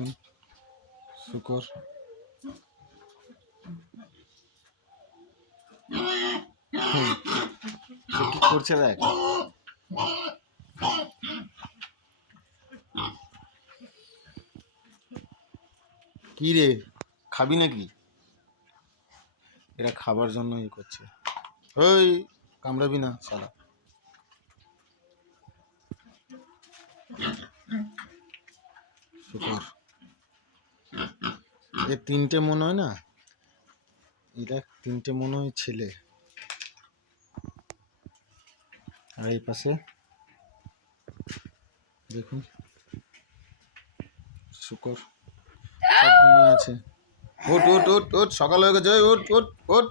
দেখুন শুকর কি করছে দেখ। কি রে খাবি নাকি? এরা খাবার জন্য ই করছে। ওই কামড়াবি না শালা। শুকর এ তিনটে মনে হয় না, এটা তিনটে মনে হয় ছেলে। আর এই পাশে দেখুন শুকর সব ঘুমিয়ে আছে। ওট ওট ওট ওট সকাল হয়ে গেছে। ওট ওট ওট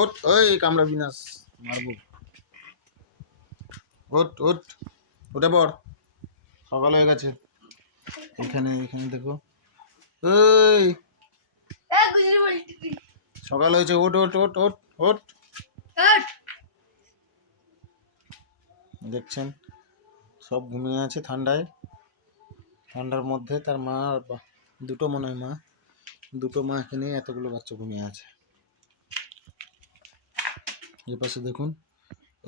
ওট ওই কামড়াবি না মারবো। ওট ওট উঠে পড়, সকাল হয়ে গেছে। এখানে এখানে দেখো, ওই সকাল হয়েছে। ওট ওট ওট ওট ওট। দেখছেন সব ঘুমিয়ে আছে ঠান্ডায়। ঠান্ডার মধ্যে তার মা দুটো মনে হয় মা, দুটো মা এখানে এতগুলো বাচ্চা ঘুমিয়ে আছে। এই পাশে দেখুন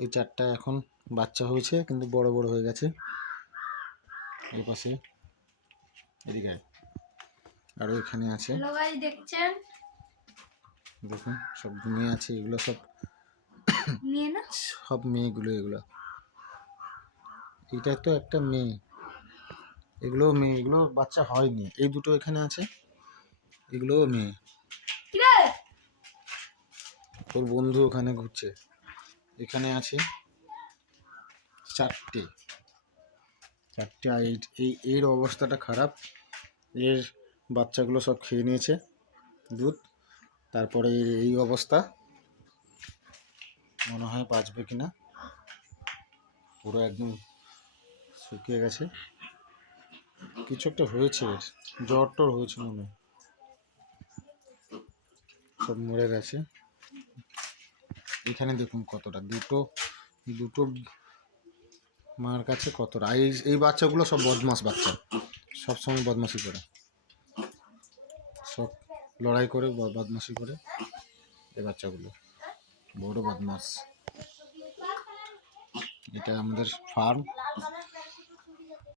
এই চারটা এখন বাচ্চা হয়েছে কিন্তু বড় বড় হয়ে গেছে। এই পাশে এদিকে আরো এখানে আছে দেখছেন, দেখুন সব ঘুমিয়ে আছে। এগুলো সব সব মেয়েগুলো, এগুলো এটা তো একটা মেয়ে, এগুলো মেয়ে, এগুলো বাচ্চা হয়নি। এই দুটো এখানে আছে, এগুলোও মেয়ে। ওর বন্ধু ওখানে ঘুরছে। এখানে আছে চারটে চারটে। এর অবস্থাটা খারাপ। এর বাচ্চাগুলো সব খেয়ে নিয়েছে দুধ, তারপরে এর এই অবস্থা। মনে হয় বাঁচবে কিনা, পুরো একদম শুকিয়ে গেছে। কিছু একটা হয়েছে, এর জ্বর টর হয়েছে মনে হয়, সব মরে গেছে। এখানে দেখুন কতটা, দুটো দুটো মার কাছে কতটা। এই বাচ্চাগুলো সব বদমাস বাচ্চা, সব সময় বদমাশি করে, সব লড়াই করে বদমাশি করে। এই বাচ্চাগুলো বড় বদমাস। এটা আমাদের ফার্ম।